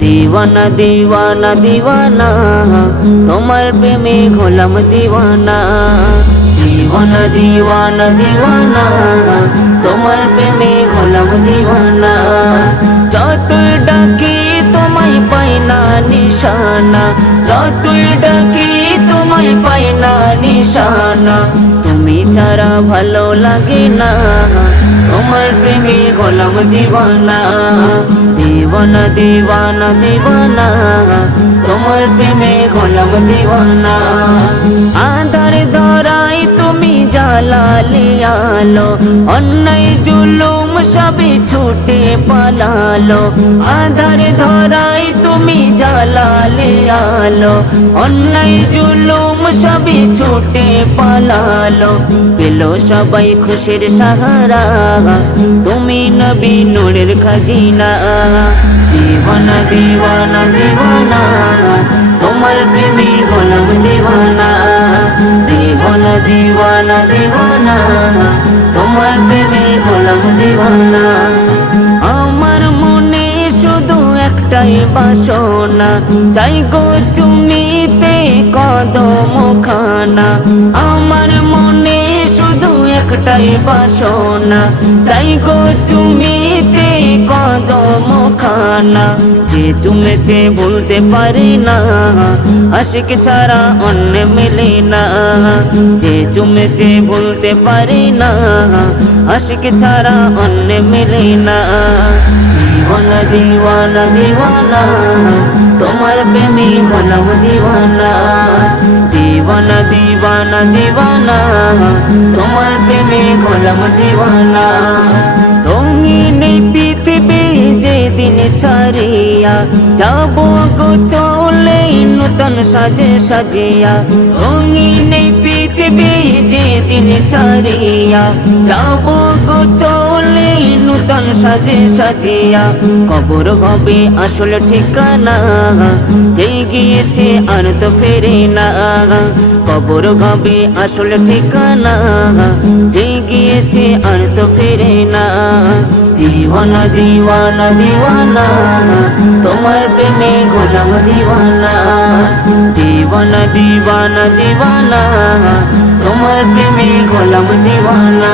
दीवाना दीवाना दीवाना তোমার প্রেমে হলাম दीवाना दीवाना दीवाना दीवाना তোমার প্রেমে হলাম दीवाना যতই ডাকি তোমায় পাই না নিশানা যতই ডাকি তোমায় পাই না নিশানা তুমি ছাড়া ভালো লাগে না তোমার প্রেমে হলাম दीवाना दीवाना दीवाना दीवाना তোমার প্রেমে হলাম दीवाना আঁধার ধরাই তুমি জ্বালালে আলো অন্যায় জুলুম সবে ছুটে পালালো আঁধার ধরাই তুমি জ্বালালে আলো অন্যায় জুলুম সবে ছুটে পালালো পেলো সবাই খুশির সাহারা তুমি নবী নূরের খাজিনা दीवाना दीवाना दीवाना তোমার প্রেমে হলাম दीवाना दीवाना दीवाना दीवाना তোমার প্রেমে হলাম दीवाना আমার মনে শুধু একটাই বাসনা চাই গো চুমিতে কদম খানা আমার মনে শুধু একটাই বাসনা চাই গো চুমিতে কদম খানা যে চুমেছে বলতে পারি না আশিক ছাড়া অন্য মেলে না যে চুমেছে বলতে পারি না আশিক ছাড়া অন্য মেলে না दीवाना दीवाना दीवाना তোমার প্রেমে হলাম दीवाना दीवाना दीवाना दीवाना তোমার প্রেমে হলাম दीवाना রঙিন পৃথিবী যেদিন ছাড়িয়া যাব গো চলে নূতন সাজে সাজিয়া রঙিন পৃথিবী যেদিন ছাড়িয়া যাব গো চলে নূতন সাজে সাজিয়া কবর হবে আসল ঠিকানা যেই গিয়েছে আর তো ফেরে না কবর হবে আসল ঠিকানা যেই গিয়েছে আর তো ফেরে না दीवाना दीवाना दीवाना তোমার প্রেমে হলাম दीवाना दीवाना दीवाना दीवाना তোমার প্রেমে হলাম दीवाना